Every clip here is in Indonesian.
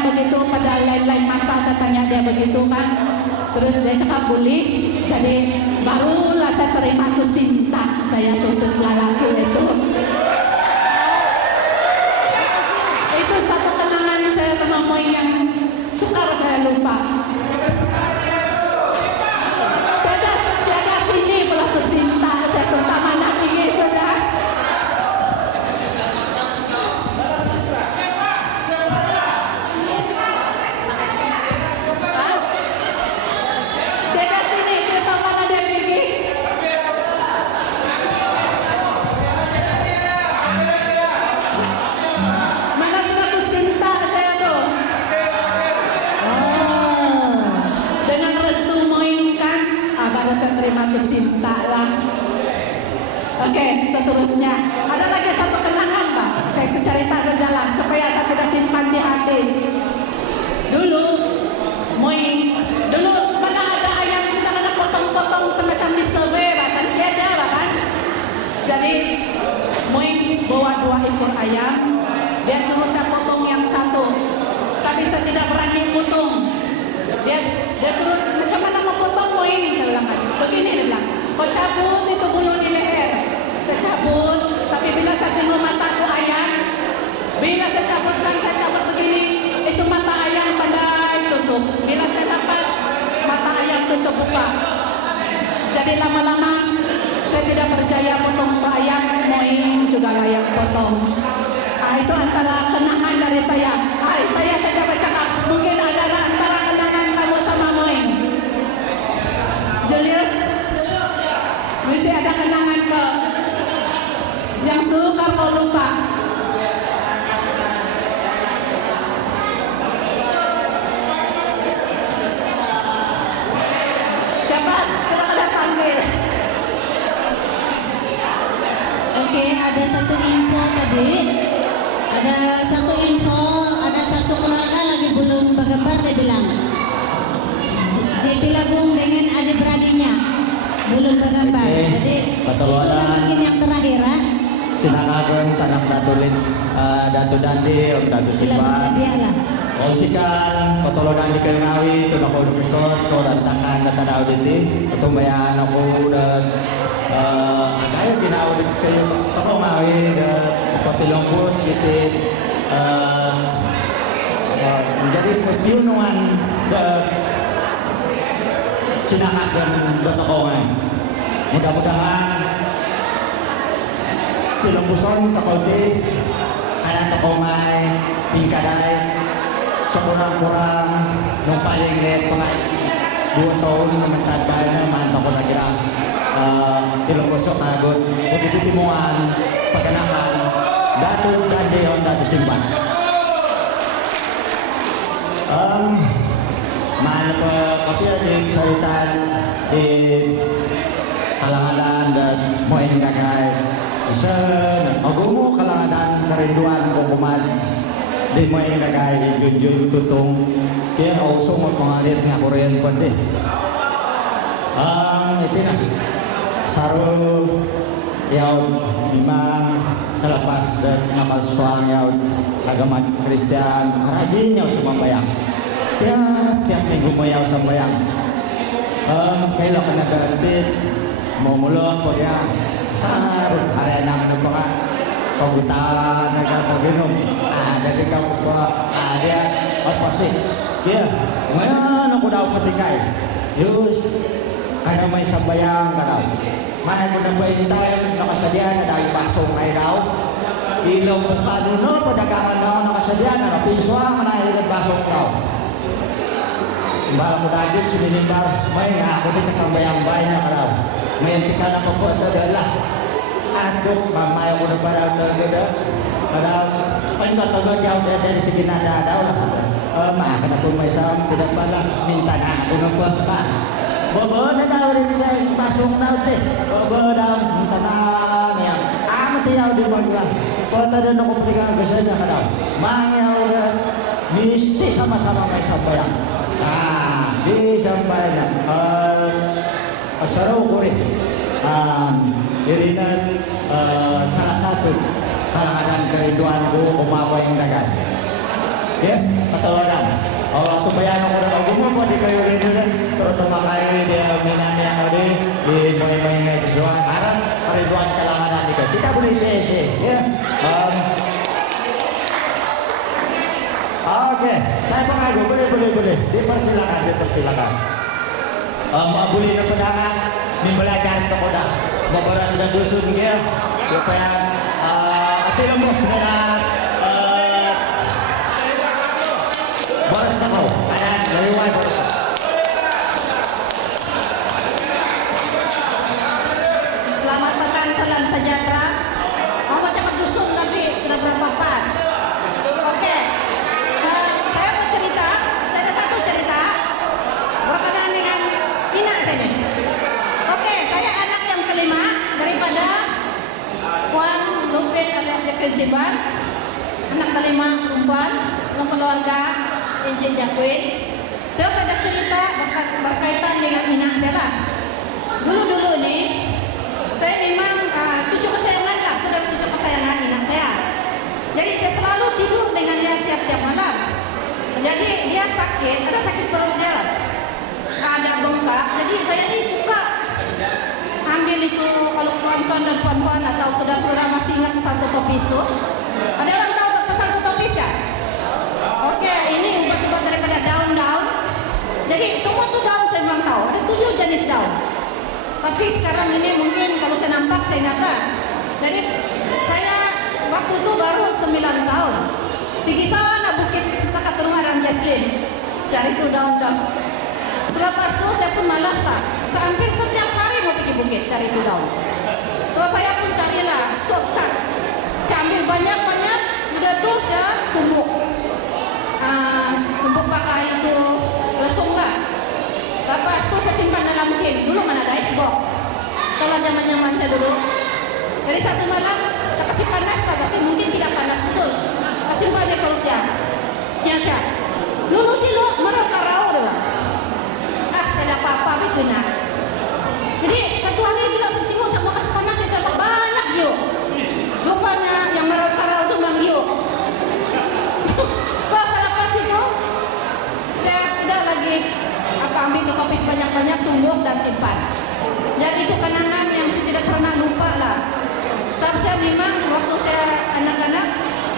tanya begitu, pada lain-lain masa saya tanya dia begitu kan. Terus dia cakap boleh. Jadi barulah saya terima tuh cinta saya tuntut lelaki itu. Itu satu kenangan saya sama Moi yang sukar saya lupa. Tiada sini pula tuh cinta saya tentang anak ini sudah. Saya terima tuh cinta lah. Oke, seterusnya ada lagi satu kenangan Pak. Saya cerita sejalan supaya saya tidak simpan di hati. Dulu pernah ada ayam sedang ada potong-potong semacam di survey kan, tiada kan. Jadi Moi bawa 2 ekor ayam, dia suruh saya potong yang satu, tapi saya tidak berani potong. Dia suruh macam mana mau potong Moi ini, saya bilang begini, dia bilang kau cabut itu bulu di leher. Saya cabut, tapi bila saya tengok mata tu ayam, bila saya cabut begini, itu mata ayam pandai tutup. Bila saya lepas, mata ayam tutup buka. Jadi lama-lama saya tidak berjaya potong ayam, Moi juga layak potong. Itu antara kenangan dari saya. Saya cakap mungkin ada antara kenangan kamu sama Moi. Julius, mesti ada kenangan ke yang suka kau lupa. Cepat, silakan panggil. Oke, ada satu info tadi. Ada satu keluarga lagi belum bergambar, dia bilang JP Lagung dengan adik-beradiknya belum bergambar. Jadi itu mungkin yang terakhir ya. Sinangagon tanang datulin datu dandi datu simpan. Sikan potolonan di Kengawi tu nako dukot ko dantakan datana auditi tumbayan ako dan ayo ginaw kayo ako ngawi dan Patilongpos City menjadi piunuan Sinangagon Batakongan. Mudah-mudahan Tilongposon takolti kanan takomay tingkadai sekurang-kurang nung paling red mga 2 tahun mementadaan na man ako na kira Ilongposo kagod pagtitimuan pagkanahan dato dandi on dato simpan mana pa kapya di salitan di kalangan dan Moi Ngagay isa agumo kalangan kerinduan ko kuman di Moi Ngagay junjun tutong kaya usong mo pangalit nga Korean pande itu na saru yaw imam selepas dan amal suang yaw agama Kristen rajin yaw sumambayang tiap minggu mo yaw sambayang kailan ka nagaratit mau mulong po ya sar area nang ano pa ka pagutaran nagpaginom jadi kamu po ada apa sih kaya ngayon ako daw pasikay yus kaya may sambayang ka daw mahal mo nang bayin tayo nakasadya na dahil pasong ay daw ilaw mo kanuno padagangan daw nakasadya na pinswa manahil ang pasong daw Mbak Mudadib suminimpar may ako din kasambayang bayan na ka daw may antika na po ito adalah aduk mamay ko na parang nagada padahal pagkatagod yaw dari sige na daw maka na po may sam tidak pala minta na ako na po bobo na daw rin siya pasok na ulit bobo daw minta na niya amat yaw di magla kota na nakumplikan kasi niya ka daw mangyaw na misti sama-sama may sabayang di sabayang asaraw ko rin irinan salah satu kalangan kerinduan ko umaway ng dagat Ya, patularan. Waktu bayar ako na gumawa di kayo rin yun. Terutama kayo dia minami yang ada di mulai-mulai kejuan. Karena peribuan kalangan kita. Kita boleh sesi. Ya. Oke, saya pengagu. Boleh. Dipersilakan. Boleh na pendangan. Belajar untuk udah. Bapak sudah dusun dia. Supaya hati lembus dengan boros takau, ada lewat boros. Selamat makan, salam sejahtera. Mau baca dusun tapi tidak berapa pas. Oke, saya mau cerita. Saya ada satu cerita berkenaan dengan Ina sini. Oke, saya anak yang kelima daripada Puan Lupin alias Jekil Sibar. Anak kelima perempuan, keluarga Encik Jakwe. Saya sudah cerita berkaitan dengan Ina saya lah. Dulu nih, saya memang cucu kesayangan lah, sudah cucu kesayangan Ina saya. Jadi saya selalu tidur dengan dia tiap-tiap malam. Jadi dia sakit, ada sakit perut dia, ada bengkak. Jadi saya ini suka ambil itu kalau tuan-tuan dan puan-puan atau saudara-saudara masih ingat satu topis itu. Ada orang tahu satu topis ya? Oke, ini obat-obat daripada daun-daun. Jadi semua tuh daun saya memang tahu. Ada 7 jenis daun. Tapi sekarang ini mungkin kalau saya nampak saya nggak tahu. Jadi saya waktu itu baru 9 tahun. Pergi sana bukit dekat rumah orang Jaslin. Cari tuh daun-daun. Setelah pas itu saya pun malas Pak. Hampir setiap hari mau pergi bukit cari tuh daun. So saya pun carilah shortcut. Saya ambil banyak-banyak. Udah tuh saya tumbuk. Tumbuk pakai itu lesung lah. Lepas itu saya simpan dalam tin. Dulu mana ada es box. Kalau zaman-zaman saya dulu. Jadi satu malam saya kasih panas Pak, tapi mungkin tidak panas betul. Kasih banyak kalau dia. Biasa. Lulu merah karau dulu. Tidak apa-apa itu nak. Jadi satu hari bila saya tengok sama kasih panas saya banyak dia. Rupanya yang merah karau itu bang dia. Ambil ke kopis banyak-banyak, tumbuk dan simpan. Jadi itu kenangan yang saya tidak pernah lupa lah. Saya memang waktu saya anak-anak,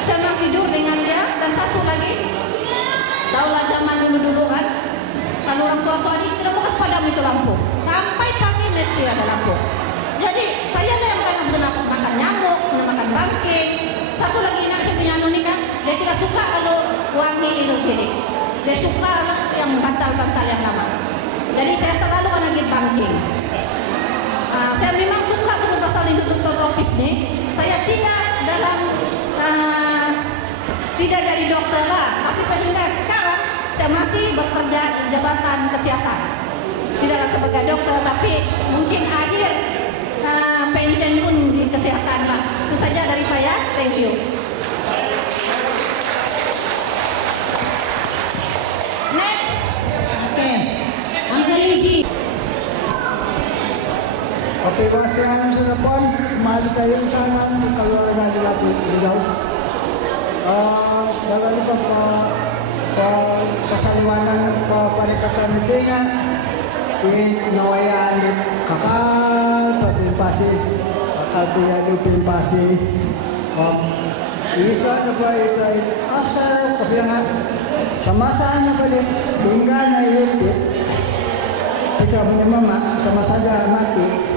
saya memang tidur dengan dia. Dan satu lagi, tahulah zaman dulu-dulu kan, kalau orang tua-tua ini tidak mau padam itu lampu. Sampai pagi mesti ada lampu. Jadi saya lah yang kena makan nyamuk, makan bangkit. Satu lagi nak saya punya anu ni kan, dia tidak suka kalau wangi itu gini. Dia suka yang bantal-bantal yang lama. Jadi saya selalu menagih banking. Saya memang suka kalau pasal itu tutup office nih. Saya tidak dalam tidak jadi dokter lah. Tapi sehingga sekarang saya masih bekerja di jabatan kesehatan. Tidaklah sebagai dokter, tapi mungkin akhir pensiun pun di kesehatan lah. Itu saja dari saya. Thank you. Oke, masih sudah pon, mari kayo sana kalau ada lagi beliau. Dalam itu pasaliwanan panikatan itu nga, inawayan kakal papimpasi, kakal pimpasi. Isa na ba isa asal kabilangan sama-sama na ba din tinggal na yun. Kita punya mama sama saja mati.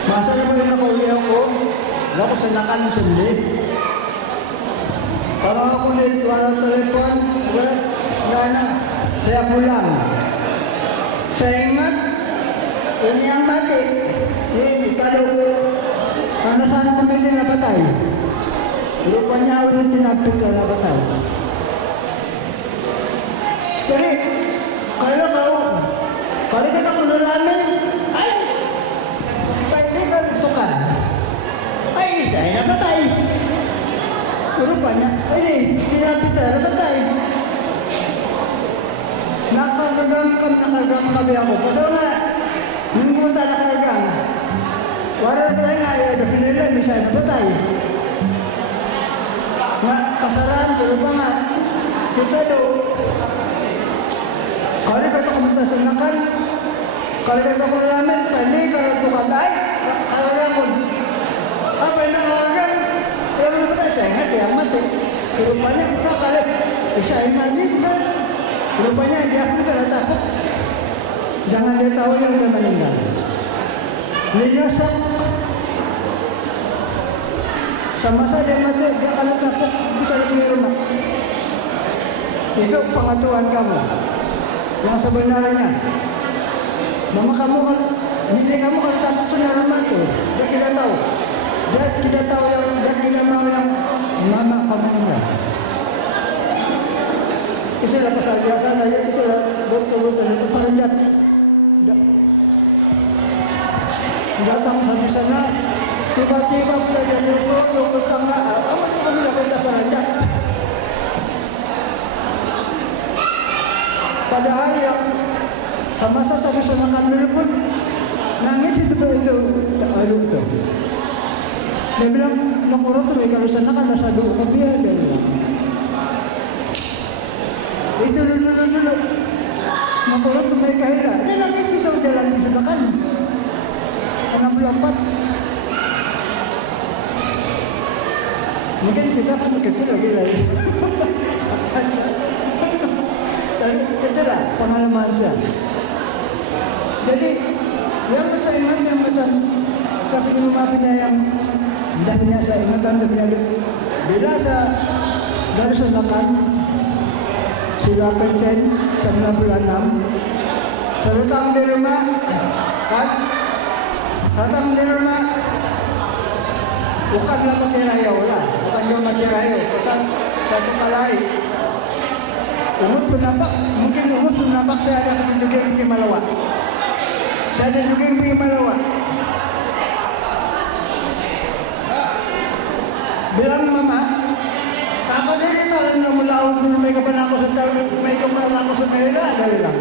Masa na pala nakaulihan ko, wala ko sa nakan mo sandi. Kalau ako ulit, walang telepon, wala na, saya pulang. Saya ingat, ini yang mati, ini kalau ano sana kami din napatay. Rupanya ulit tinapit ka napatay. Jadi, kalau kita menulamin, saya napatay. Rupanya, tinapit ka napatay. Nakagagang kami ako. Pasal na, minggu tak nakagagang. Walau tayo nga, pinila, bisa napatay. Nga, kasaran, pero ba nga, kita do. Kalau kata komunitas nakan, kalau kata komunitas ini kalau tukar baik, kalau pun apa yang orang yang berbeda saya ingat yang mati. Rupanya kita kalau bisa ini kita rupanya dia pun tidak takut. Jangan dia tahu yang dia meninggal. Linasap sama saja mati dia kalau takut bisa di rumah. Itu pengetahuan kamu yang sebenarnya. Mama kamu kan, ini kamu kan takut sudah rumah tu. Dia tidak tahu. Dia tidak tahu yang dia tidak mau yang mama kamu enggak. Itulah pasal biasa saja. Itulah betul-betul itu perenjat. Datang sampai sana, tiba-tiba belajar dulu tangga. Apa sih kamu lakukan perenjat? Padahal yang sama makan dulu pun nangis itu. Aduh itu. Dia bilang, "Makurot tuh kalau sana kan masa dulu dia bilang. Itu dulu. Makurot tuh mereka hira. Dia nangis tuh sama jalan di sebelah 64. Mungkin kita kan kecil lagi. Itulah pengalaman saya. Jadi yang saya ingat yang pesan sampai di rumah punya yang hendaknya saya ingatkan punya bila saya dari Senakan sudah pencen 96 saya datang di rumah bukanlah pakai rayo lah, bukan cuma pakai rayo, pesan saya suka lari. Umur pun nampak saya ada jogging pergi Malawat. Saya ada jogging pergi Malawat. Bilang mama, aku jadi tahu nak melaut dulu mereka pernah aku sentuh, mereka pernah aku sentuh ada bilang.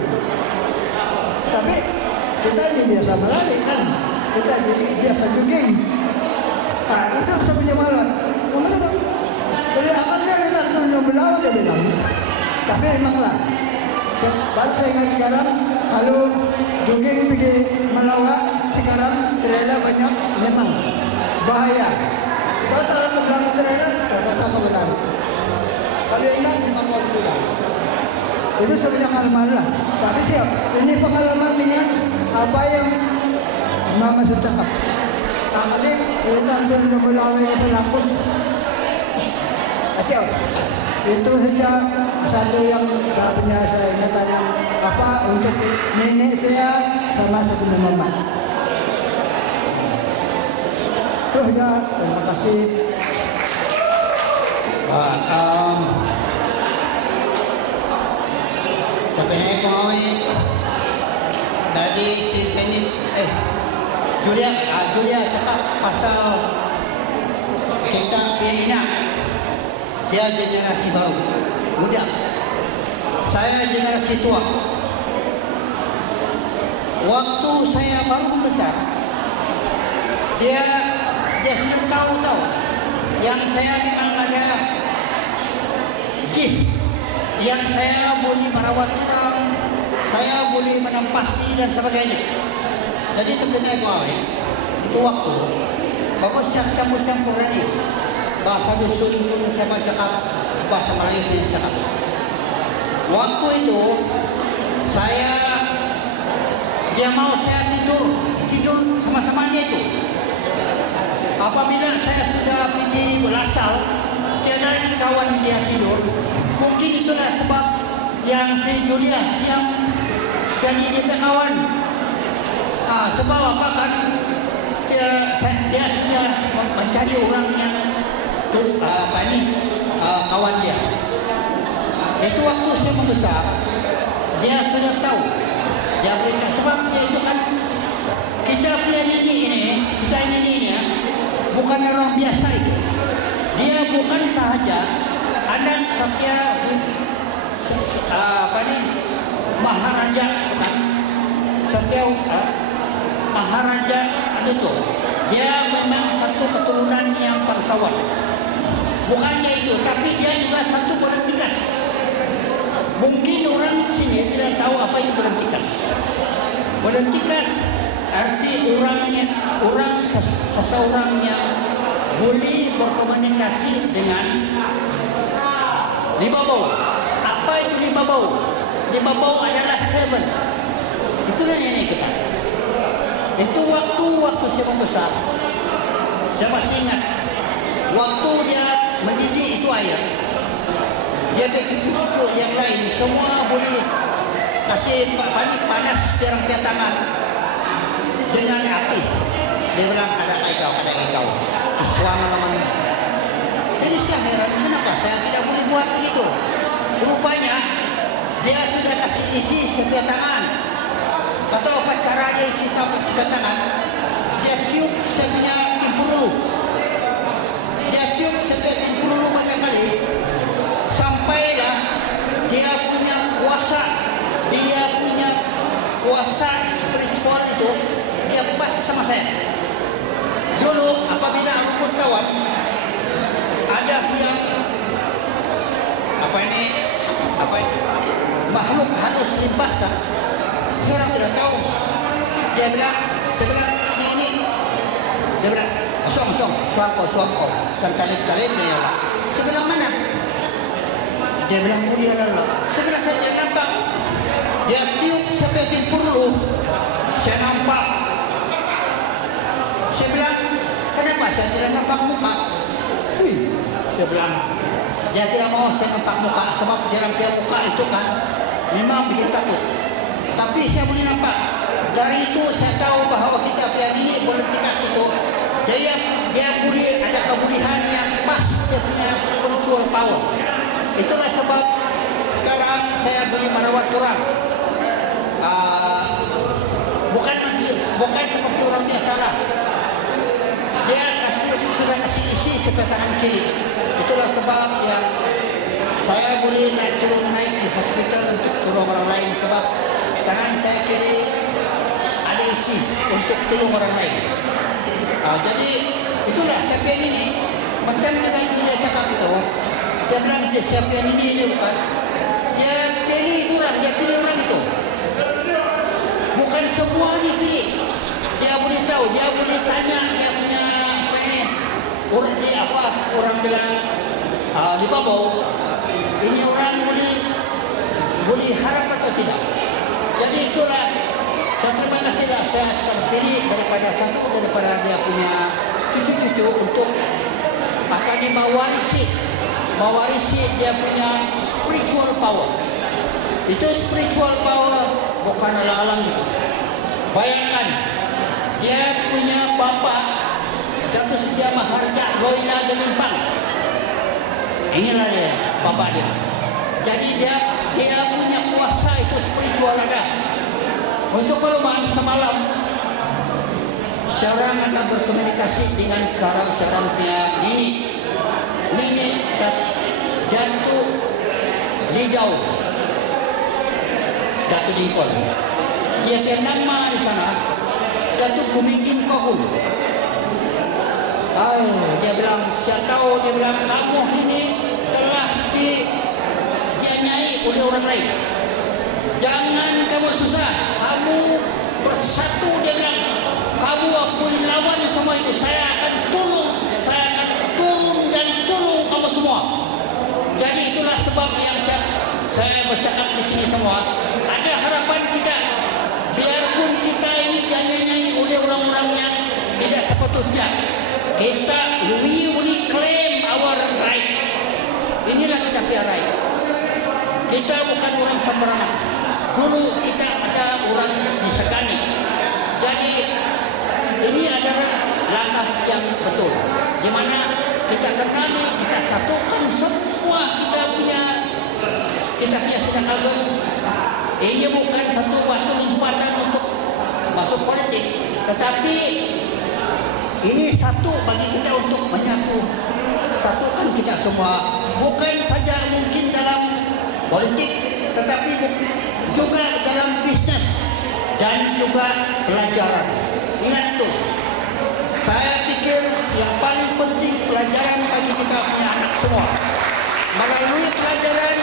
Tapi kita ini biasa berlari kan, kita jadi biasa jogging. Itu sebenarnya malam. Jadi akalnya kita tuh melaut dia bilang. Tapi memanglah, baru saya ingat sekarang kalau jogging pergi Melawat sekarang trailer banyak memang bahaya. Kalau tak ke belakang trailer, rasa kebenaran. Kalau ingat memang sudah. Itu sebenarnya pengalaman lah. Tapi siap, ini pengalamannya apa yang Mama sudah cakap. Kali kita sudah melalui pelapus. Siap. Itu saja satu yang saya punya saya ingatan yang apa untuk nenek saya sama satu mama. Itu saja. Terima kasih. Tapi mau dari si Fenit Julia cakap pasal kita Pirina. Dia generasi baru, muda. Saya generasi tua. Waktu saya baru besar, dia sudah tahu yang saya memang ada gift, yang saya boleh merawat orang, saya boleh menempasi dan sebagainya. Jadi terkena itu waktu bagus siap campur-campur ini. Bahasa dusun pun saya cakap, bahasa Melayu pun saya cakap. Waktu itu dia mau saya tidur sama-sama dia itu. Apabila saya sudah pergi belasal, tiada lagi kawan dia tidur. Mungkin itulah sebab yang si Julia yang jadi dia kawan. Sebab apa kan? Dia sudah mencari orang yang kawan dia. Itu waktu saya membesar, dia sudah tahu. Dia berikan sebab dia itu kan kita punya ini ya, bukan orang biasa itu. Dia bukan sahaja anak Satya Maharaja, bukan Satya Maharaja itu. Dia memang satu keturunan yang bangsawan. Bukannya itu, tapi dia juga satu politikus. Mungkin orang sini tidak tahu apa itu politikas. Politikas arti seseorang yang boleh berkomunikasi dengan lima bau. Apa itu lima bau? Lima bau adalah heaven. Itulah yang kita. Itu waktu saya membesar. Saya masih ingat waktu dia mendidih itu air. Dia cucu-cucu yang lain semua boleh kasih panas di tangan dengan api. Dia bilang ada engkau. Kesuangan laman. Jadi saya heran kenapa saya tidak boleh buat begitu. Rupanya dia sudah kasih isi sebelah tangan. Atau apa cara dia isi sebelah tangan? Dia tiup sebenarnya timpulu. Dia tiup sebenarnya timpulu banyak kali. Sampailah dia punya kuasa spiritual itu dia pas sama saya. Dulu apabila aku kawan ada yang makhluk halus limpasa, saya tidak tahu. Saya bilang ini, dia bilang kosong, suapko, sekali-kali dia bilang, sebelah mana? Dia bilang mulia Allah. Sebelah saya nampak. Dia tiup sampai timpulu. Saya nampak. Saya bilang, kenapa saya tidak nampak muka? Dia bilang, dia tidak mau saya nampak muka sebab dalam pihak muka itu kan memang bikin takut. Tapi saya boleh nampak. Dari itu saya tahu bahawa kita pihak ini politikas itu dia boleh ada kebolehan yang pas dia punya spiritual power. Itulah sebab sekarang saya boleh merawat orang. Bukan seperti orang biasa lah. Dia sudah kasih isi sebelah tangan kiri. Itulah sebab yang saya boleh naik di hospital untuk tolong orang lain sebab tangan saya kiri ada isi untuk tolong orang lain. Jadi itulah siapa ini macam dengan dia cakap itu. Dia bilang siapa ini dia bukan. Dia pilih orang itu. Bukan semua dipilih. Dia boleh tahu, dia boleh tanya, dia punya orang dia orang bilang di bawah ini orang boleh harap atau tidak. Jadi itulah saya terima kasihlah saya terpilih daripada dia punya cucu-cucu untuk mewarisi dia punya spiritual power. Itu spiritual power bukan ala-alang gitu. Bayangkan dia punya bapa Datuk Seri Maharja Loila Delimpang. Inilah dia bapa dia. Jadi dia punya kuasa itu spiritual ada. Untuk perumahan semalam seorang akan berkomunikasi dengan karang seorang pihak Nini Datuk Lijau Datuk Lincoln. Dia punya nama di sana Datuk Bumikin Kohul. Dia bilang, saya tahu, dia bilang kamu ini telah dianyai oleh orang lain. Jangan kamu susah, kamu bersatu, dia bilang, kamu aku lawan semua itu. Saya akan turun dan tolong kamu semua. Jadi itulah sebab yang saya bercakap di sini semua. Ada harapan kita, biarpun kita ini dianyai oleh orang-orang yang tidak sepatutnya. We reclaim our right. Inilah kita punya right. Kita bukan orang sembarangan. Dulu kita ada orang disegani. Jadi ini adalah langkah yang betul. Di mana kita kenali, kita satukan semua kita punya sedang agung. Ini bukan satu waktu jembatan untuk masuk politik, tetapi ini satu bagi kita untuk menyatu, satukan kita semua. Bukan saja mungkin dalam politik, tetapi juga dalam bisnes dan juga pelajaran. Ingat tuh, saya pikir yang paling penting pelajaran bagi kita punya anak semua. Melalui pelajaran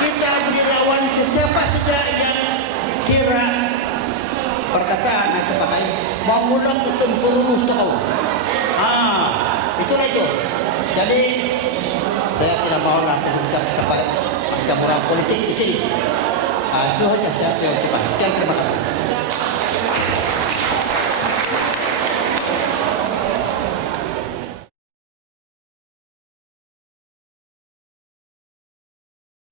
kita dilawan ada yang kira perkataan yang saya pakai mengulang tempurung tahu. Itulah itu. Jadi saya tidak maulah terlibat sampai campuran politik di sini. Itu saja saya coba. Sekian, terima kasih.